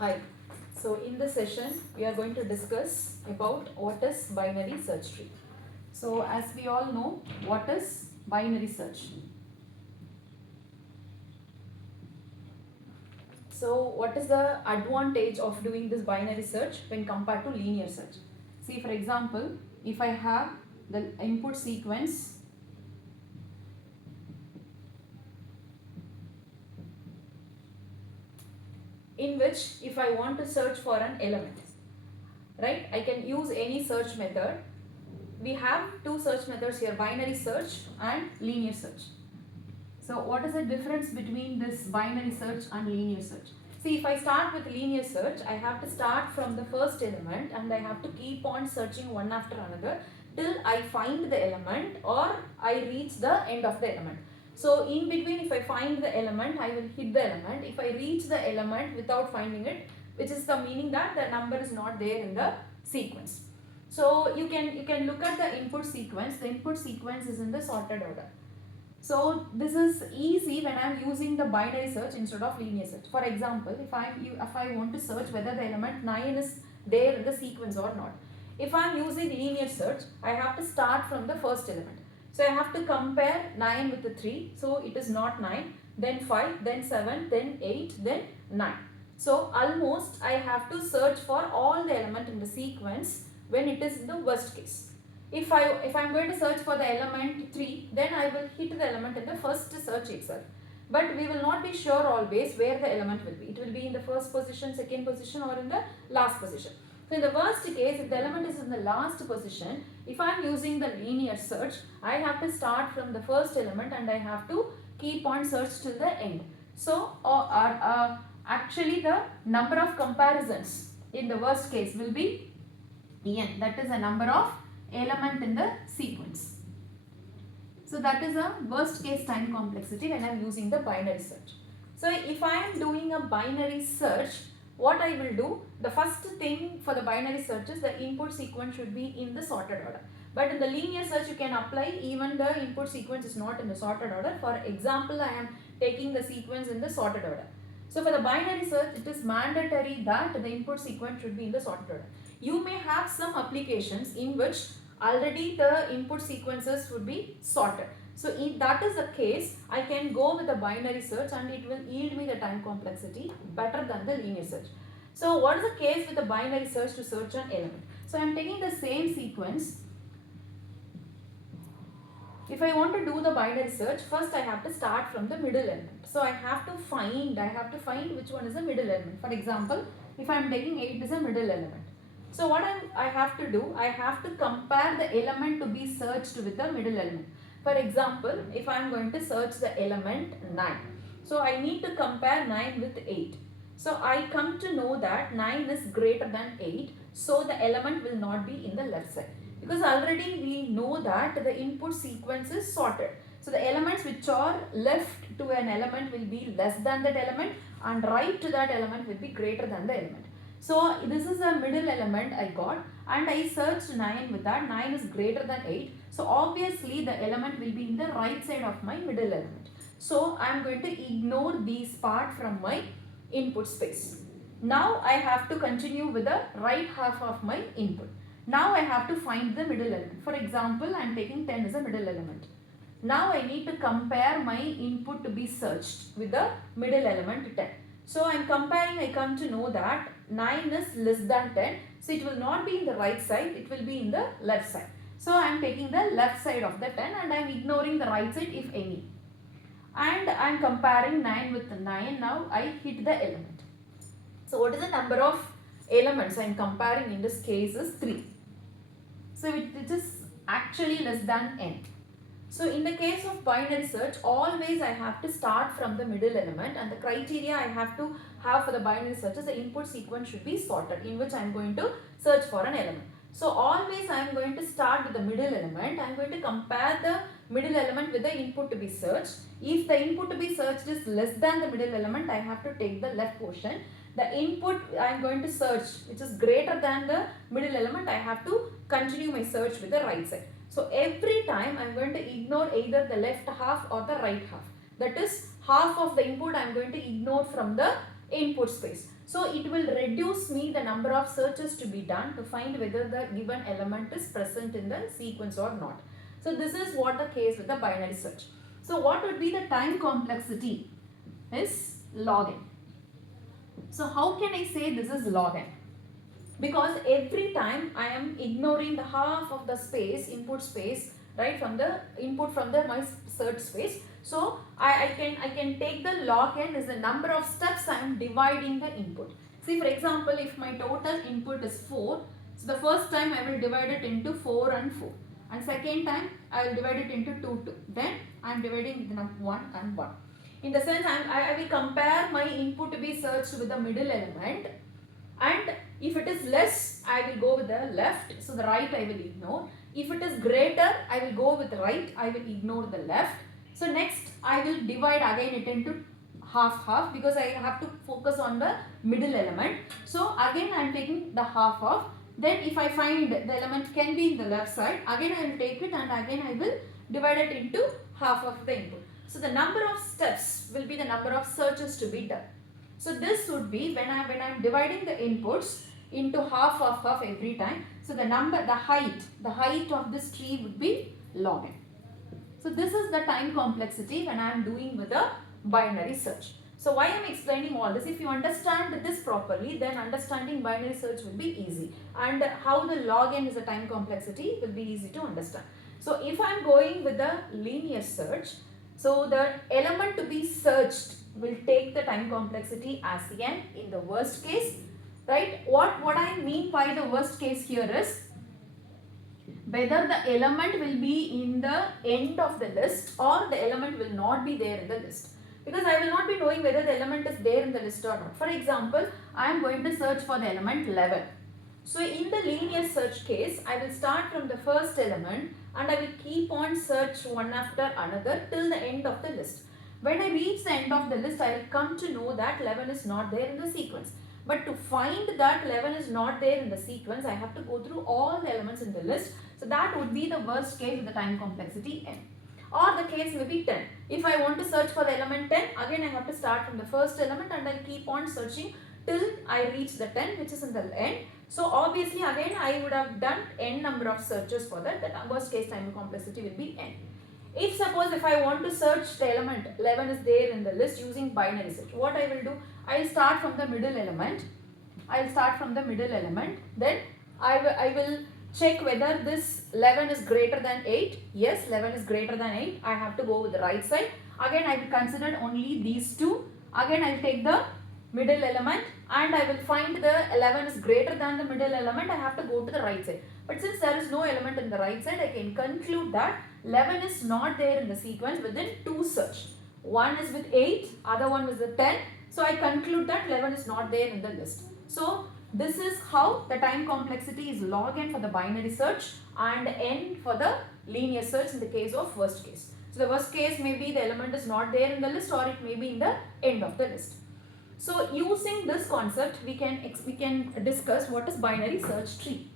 Hi. So in this session, we are going to discuss about what is binary search tree. So as we all know, what is binary search? So what is the advantage of doing this binary search when compared to linear search? See, for example, if I have the input sequence in which if I want to search for an element, right, I can use any search method. We have two search methods here, binary search and linear search. So what is the difference between this binary search and linear search? See, if I start with linear search, I have to start from the first element and I have to keep on searching one after another till I find the element or I reach the end of the element. So in between, if I find the element, I will hit the element. If I reach the element without finding it, which is the meaning that the number is not there in the sequence. So you can look at the input sequence. The input sequence is in the sorted order. So this is easy when I am using the binary search instead of linear search. For example, if I want to search whether the element 9 is there in the sequence or not. If I am using linear search, I have to start from the first element. So I have to compare 9 with the 3. So it is not 9, then 5, then 7, then 8, then 9. So almost I have to search for all the element in the sequence when it is in the worst case. If I'm going to search for the element 3, then I will hit the element in the first search itself. But we will not be sure always where the element will be. It will be in the first position, second position, or in the last position. So in the worst case, if the element is in the last position, if I am using the linear search, I have to start from the first element and I have to keep on search till the end. So actually the number of comparisons in the worst case will be n. That is the number of element in the sequence. So that is a worst case time complexity when I am using the binary search. So if I am doing a binary search, what I will do, the first thing for the binary search is the input sequence should be in the sorted order. But in the linear search, you can apply even the input sequence is not in the sorted order. For example, I am taking the sequence in the sorted order. So for the binary search, it is mandatory that the input sequence should be in the sorted order. You may have some applications in which already the input sequences would be sorted. So if that is the case, I can go with the binary search and it will yield me the time complexity better than the linear search. So what is the case with the binary search to search an element? So I am taking the same sequence. If I want to do the binary search, first I have to start from the middle element. So I have to find which one is the middle element. For example, if I am taking 8 is a middle element. So what I have to do, I have to compare the element to be searched with the middle element. For example, if I am going to search the element 9. So I need to compare 9 with 8. So I come to know that 9 is greater than 8. So the element will not be in the left side. Because already we know that the input sequence is sorted. So the elements which are left to an element will be less than that element and right to that element will be greater than the element. So this is the middle element I got and I searched 9 with that. 9 is greater than 8. So obviously the element will be in the right side of my middle element. So I am going to ignore these part from my input space. Now I have to continue with the right half of my input. Now I have to find the middle element. For example, I am taking 10 as a middle element. Now I need to compare my input to be searched with the middle element 10. So I am comparing, I come to know that 9 is less than 10. So it will not be in the right side, it will be in the left side. So I am taking the left side of the 10 and I am ignoring the right side if any. And I am comparing 9 with 9. Now I hit the element. So what is the number of elements I am comparing in this case is 3. So it is actually less than n. So in the case of binary search, always I have to start from the middle element and the criteria I have to have for the binary search is the input sequence should be sorted in which I am going to search for an element. So always I am going to start with the middle element. I am going to compare the middle element with the input to be searched. If the input to be searched is less than the middle element, I have to take the left portion. The input I am going to search which is greater than the middle element, I have to continue my search with the right side. So every time I am going to ignore either the left half or the right half. That is half of the input I am going to ignore from the input space. So it will reduce me the number of searches to be done to find whether the given element is present in the sequence or not. So this is what the case with the binary search. So what would be the time complexity is log n. So how can I say this is log n? Because every time I am ignoring the half of the space, input space, right, from the input from the my search space. So I can take the log n is the number of steps I am dividing the input. See, for example, if my total input is 4, so the first time I will divide it into 4 and 4, and second time I will divide it into 2, 2. Then I am dividing the 1 and 1. In the sense I will compare my input to be searched with the middle element, and if it is less, I will go with the left, so the right I will ignore. If it is greater, I will go with the right, I will ignore the left. So next I will divide again it into half because I have to focus on the middle element. So again I am taking the half of. Then if I find the element can be in the left side, again I will take it and again I will divide it into half of the input. So the number of steps will be the number of searches to be done. So this would be when I am dividing the inputs into half of half every time. So the height of this tree would be log n. So this is the time complexity when I am doing with a binary search. So why I am explaining all this? If you understand this properly, then understanding binary search will be easy, and how the log n is a time complexity will be easy to understand. So if I am going with the linear search, so the element to be searched will take the time complexity as n in the worst case, right? What I mean by the worst case here is whether the element will be in the end of the list or the element will not be there in the list. Because I will not be knowing whether the element is there in the list or not. For example, I am going to search for the element 11. So in the linear search case, I will start from the first element and I will keep on search one after another till the end of the list. When I reach the end of the list, I will come to know that 11 is not there in the sequence. But to find that 11 is not there in the sequence, I have to go through all the elements in the list. So that would be the worst case with the time complexity n. Or the case may be 10. If I want to search for the element 10, again I have to start from the first element and I will keep on searching till I reach the 10, which is in the end. So obviously again I would have done n number of searches for that. The worst case time complexity will be n. If I want to search the element 11 is there in the list using binary search, what I will do? I will start from the middle element. Then I will check whether this 11 is greater than 8. Yes, 11 is greater than 8. I have to go with the right side. Again I will consider only these two. Again I will take the middle element and I will find the 11 is greater than the middle element. I have to go to the right side. But since there is no element in the right side, I can conclude that 11 is not there in the sequence within two search. One is with 8, other one is with 10. So I conclude that 11 is not there in the list. So this is how the time complexity is log n for the binary search and n for the linear search in the case of worst case. So the worst case may be the element is not there in the list or it may be in the end of the list. So using this concept, we can discuss what is binary search tree.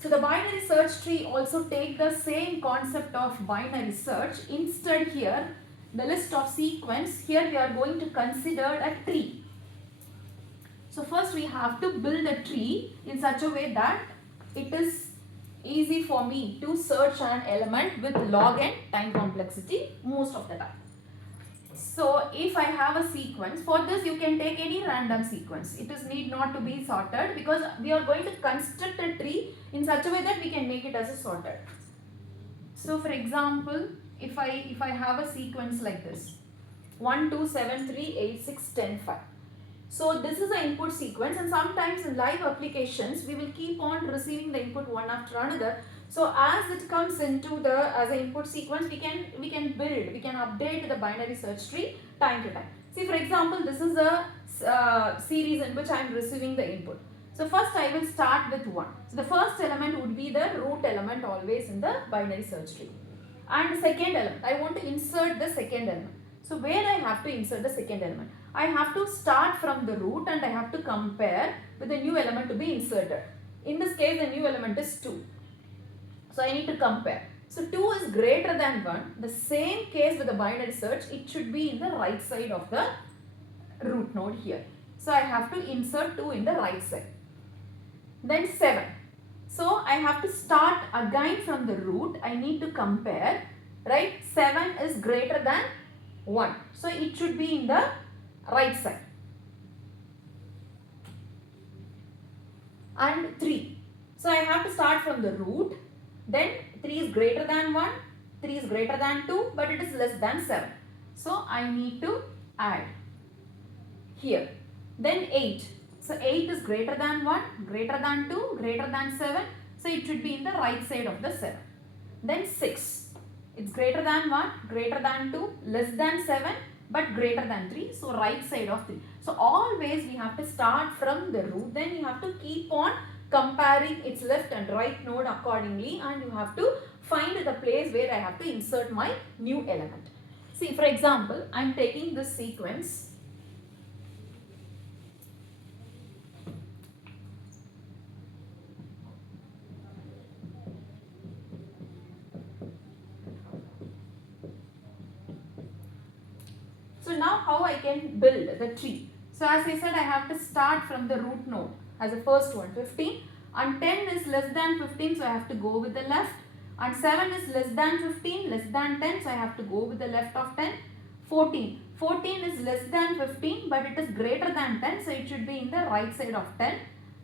So the binary search tree also take the same concept of binary search. Instead here, the list of sequence, here we are going to consider a tree. So first we have to build a tree in such a way that it is easy for me to search an element with log n time complexity most of the time. So if I have a sequence, for this you can take any random sequence. It is need not to be sorted because we are going to construct a tree in such a way that we can make it as a sorted. So for example, if I have a sequence like this, 1, 2, 7, 3, 8, 6, 10, 5. So this is an input sequence, and sometimes in live applications we will keep on receiving the input one after another. So as it comes into the as an input sequence, we can update the binary search tree time to time. See, for example, this is a series in which I am receiving the input. So first I will start with 1. So the first element would be the root element always in the binary search tree. And the second element, I want to insert the second element. So where I have to insert the second element? I have to start from the root and I have to compare with the new element to be inserted. In this case, the new element is 2. So I need to compare. So 2 is greater than 1. The same case with the binary search, it should be in the right side of the root node here. So I have to insert 2 in the right side. Then 7. So I have to start again from the root. I need to compare, right? 7 is greater than 1. So it should be in the right side. And 3. So I have to start from the root. Then 3 is greater than 1. 3 is greater than 2, but it is less than 7. So I need to add here. Then 8. So 8 is greater than 1, greater than 2, greater than 7. So it should be in the right side of the 7. Then 6. It's greater than 1, greater than 2, less than 7, but greater than 3. So right side of 3. So always we have to start from the root. Then you have to keep on comparing its left and right node accordingly, and you have to find the place where I have to insert my new element. See, for example, I am taking this sequence. So now how I can build the tree. So as I said, I have to start from the root node as the first one, 15, and 10 is less than 15, so I have to go with the left, and 7 is less than 15, less than 10, so I have to go with the left of 10. 14 is less than 15, but it is greater than 10, so it should be in the right side of 10.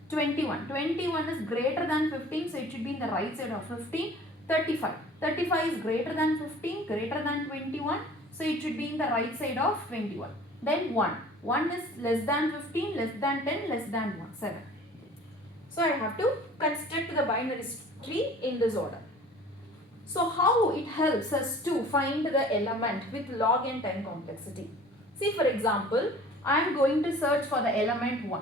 21 is greater than 15, so it should be in the right side of 15. 35 is greater than 15, greater than 21, so it should be in the right side of 21. Then 1 is less than 15, less than 10, less than 1, 7. So I have to construct the binary tree in this order. So how it helps us to find the element with log n time complexity. See, for example, I am going to search for the element 1.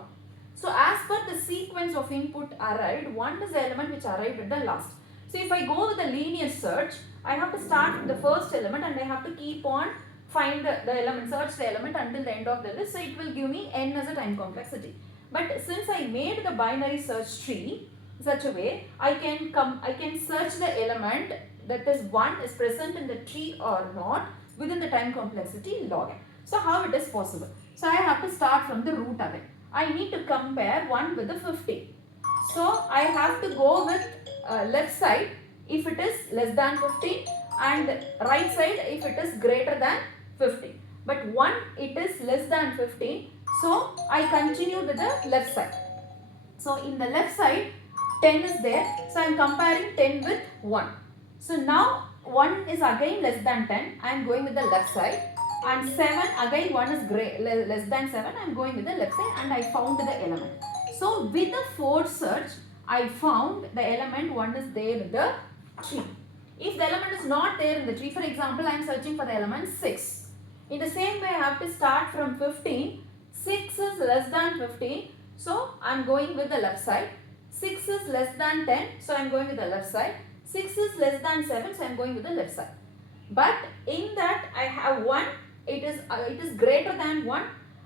So as per the sequence of input arrived, 1 is the element which arrived at the last. So if I go with a linear search, I have to start with the first element and I have to keep on find the element, search the element until the end of the list. So it will give me n as a time complexity. But since I made the binary search tree such a way, I can search the element that is 1 is present in the tree or not within the time complexity log n. So how it is possible? So I have to start from the root again. I need to compare 1 with the 50. So I have to go with left side if it is less than 50 and right side if it is greater than 50. But 1 it is less than 15. So I continue with the left side. So in the left side 10 is there. So I am comparing 10 with 1. So now 1 is again less than 10. I am going with the left side. And 7 again 1 is less than 7. I am going with the left side and I found the element. So with the force search I found the element 1 is there in the tree. If the element is not there in the tree, for example, I am searching for the element 6. In the same way I have to start from 15. 6 is less than 15. So I am going with the left side. 6 is less than 10. So I am going with the left side. 6 is less than 7. So I am going with the left side. But in that I have 1. It is greater than 1.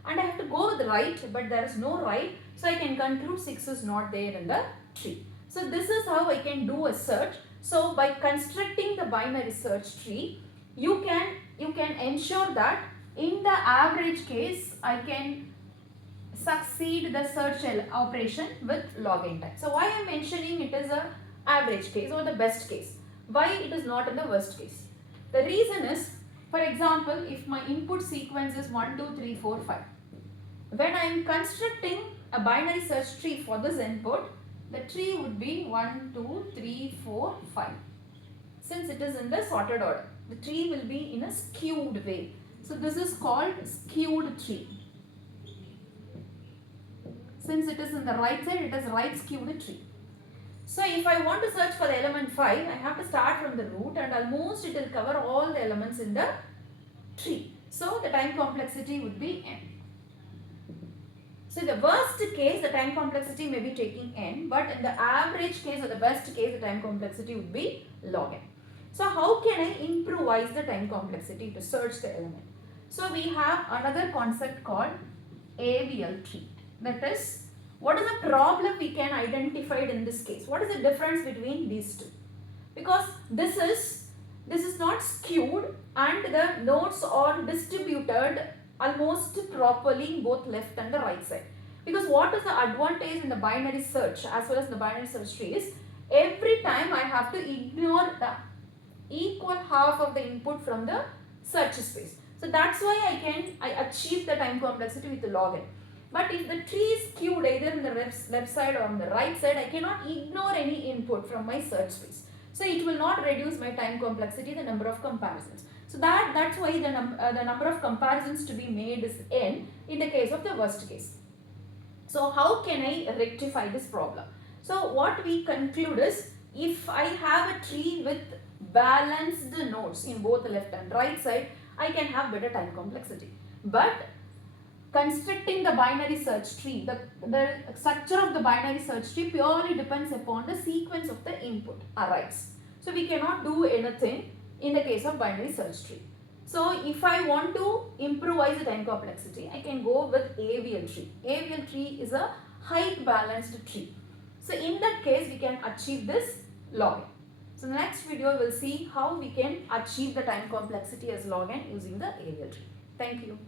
And I have to go with the right. But there is no right. So I can conclude 6 is not there in the tree. So this is how I can do a search. So by constructing the binary search tree, you can ensure that in the average case, I can succeed the search operation with log n time. So why I am mentioning it is a average case or the best case? Why it is not in the worst case? The reason is, for example, if my input sequence is 1, 2, 3, 4, 5. When I am constructing a binary search tree for this input, the tree would be 1, 2, 3, 4, 5. Since it is in the sorted order, the tree will be in a skewed way. So this is called skewed tree. Since it is in the right side, it is right skewed tree. So if I want to search for the element 5, I have to start from the root and almost it will cover all the elements in the tree. So the time complexity would be n. So in the worst case, the time complexity may be taking n, but in the average case or the best case, the time complexity would be log n. So how can I improvise the time complexity to search the element? So we have another concept called AVL tree. That is, what is the problem we can identify in this case? What is the difference between these two? Because this is not skewed and the nodes are distributed almost properly in both left and the right side. Because what is the advantage in the binary search as well as the binary search tree is every time I have to ignore the equal half of the input from the search space. So that's why I achieve the time complexity with the log n. But if the tree is skewed either in the left side or on the right side, I cannot ignore any input from my search space. So it will not reduce my time complexity, the number of comparisons. So that's why the number of comparisons to be made is n in the case of the worst case. So how can I rectify this problem? So what we conclude is, if I have a tree with balanced nodes in both left and right side, I can have better time complexity. But constructing the binary search tree, the structure of the binary search tree purely depends upon the sequence of the input arrives. So we cannot do anything in the case of binary search tree. So if I want to improvise the time complexity, I can go with AVL tree. AVL tree is a height balanced tree. So in that case, we can achieve this log n. So in the next video, we'll see how we can achieve the time complexity as log n using the AVL tree. Thank you.